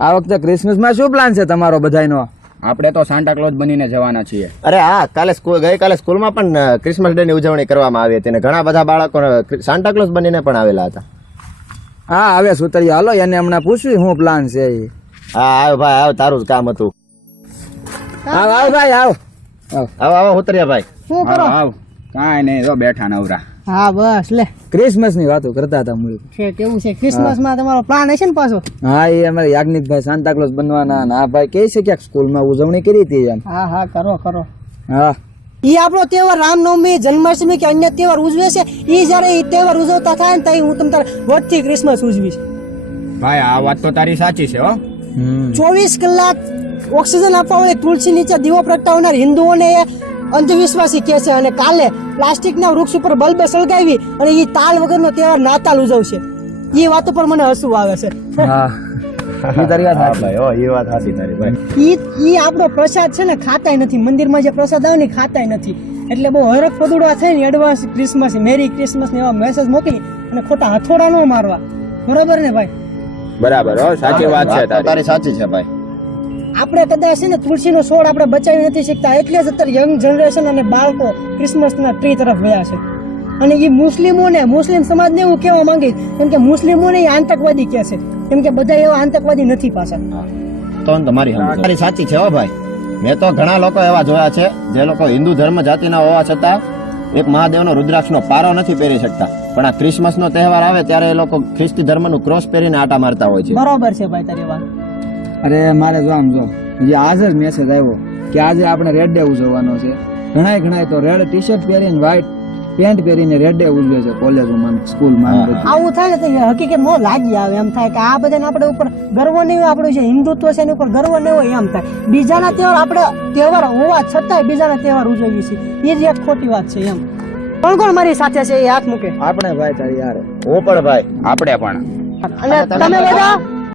આ વખતે ક્રિસમસ માં શું પ્લાન છે તમારો બધાયનો? આપણે તો સાન્ટા ક્લોઝ બનીને જવાના છીએ. અરે હા, ગઈકાલે સ્કૂલમાં પણ ક્રિસમસ ડે ની ઉજવણી કરવામાં આવી હતી અને ઘણા બધા બાળકો સાન્ટા ક્લોઝ બનીને પણ આવેલા હતા. હા આવે સુતરિયા, હાલો એને હમણાં પૂછ્યું શું પ્લાન છે એ. હા આવ ભાઈ આવ, તારું જ કામ હતું. આવ આવ ભાઈ આવ આવો ઉતર્યા ભાઈ. શું કરો? આવ કાંઈ નહીં, જો બેઠા નવરા. હા બસ લે ક્રિસમસ ની વાતો કરતા હતા મૂળ. છે કેવું છે ક્રિસમસ માં તમારો પ્લાન હશે ને પાછો? હા એ અમારે યાજ્ઞિકભાઈ સાન્તા ક્લોઝ બનવાના અને આ ભાઈ કહે છે કે સ્કૂલ માં ઉજવણી કરી હતી એમ. હા હા કરો કરો. હા ઈ આપણો તહેવાર રામનવમી, જન્માષ્ટમી કે અન્ય તહેવાર ઉજવે છે, ઈ જયારે ઈ તહેવાર ઉજવતા થાય ને તો હું તમ તારે વટથી ક્રિસમસ ઉજવીશ. ભાઈ આ વાત તો તારી સાચી છે હો. 24 કલાક ઓક્સિજન આપવા વાળી તુલસી નીચે દીવો પ્રગટાવનાર હિન્દુઓને એ અંધવિશ્વાસી કહે છે અને કાલે પ્લાસ્ટિકના વૃક્ષ ઉપર બલ્બ સળગાવી અને ઈ તાલ વગરનો તહેવાર નાતાલ ઉજવશે. ઈ વાતો પર મને હસવું આવે છે. હા એ તારી વાત હા સાચી. ભાઈ, એ વાત સાચી તારી ભાઈ. ઈ આપણો પ્રસાદ છે ને ખાતાય નથી, મંદિરમાં જે પ્રસાદ આવે ને ખાતાય નથી. એટલે બહુ હરખ પદુડા થઈને એડવાન્સ ક્રિસમસ, મેરી ક્રિસમસ ને એવા મેસેજ મોકલી અને ખોટા હથોડા ન મારવા. બરોબર ને ભાઈ? બરાબર હો, સાચી વાત છે તારી. તારી સાચી છે ભાઈ. આપણે કદાચ છે ને તુલસીનો છોડ આપણે બચાવી નથી શકતા, એટલે જ અત્યારે યંગ જનરેશન અને બાળકો ક્રિસમસના ટ્રી તરફ ગયા છે. અને એ મુસ્લિમ સમાજને એવું કહેવા માંગે કેમ કે મુસ્લિમોને એ આતંકવાદી કહે છે, કેમ કે બધા એવા આતંકવાદી નથી પાછા. તો તમારી સાચી છે હો ભાઈ. મેં તો ઘણા લોકો એવા જોયા છે જે લોકો હિન્દુ ધર્મ જાતિના હોવા છતાં એક મહાદેવનો રુદ્રાક્ષનો પારો નથી પહેરી શકતા, પણ આ ક્રિસમસનો તહેવાર આવે ત્યારે એ લોકો ખ્રિસ્તી ધર્મનું ક્રોસ પહેરીને આટા મારતા હોય છે. બરોબર છે ભાઈ તારી વાત. અરે મારે જો આમ જો આજ જ મેસેજ આવ્યો કે આજે આપણે રેડ ડે ઉજવવાનો છે. ઘણાય તો રેડ ટી શર્ટ પહેરીને વ્હાઈટ પેન્ટ પહેરીને રેડ ડે ઉજવે છે કોલેજોમાં, સ્કૂલમાં. આવું થાય ને તો હકીકત નો લાગી આવે, એમ થાય કે આ બધાને આપણે ઉપર ગર્વ નહીં હોય, આપણું જે હિન્દુત્વ છે એની ઉપર ગર્વ નહીં હોય, એમ થાય. બીજાના તહેવાર આપણે તહેવાર હોવા છતાંય બીજાના તહેવાર ઉજવીએ છીએ, એ જ એક ખોટી વાત છે એમ. કોણ મારી સાથે છે એ હાથ મૂકે? આપણે ભાઈ તારી યાર. હું પણ ભાઈ. આપણે પણ. અને તમે બધા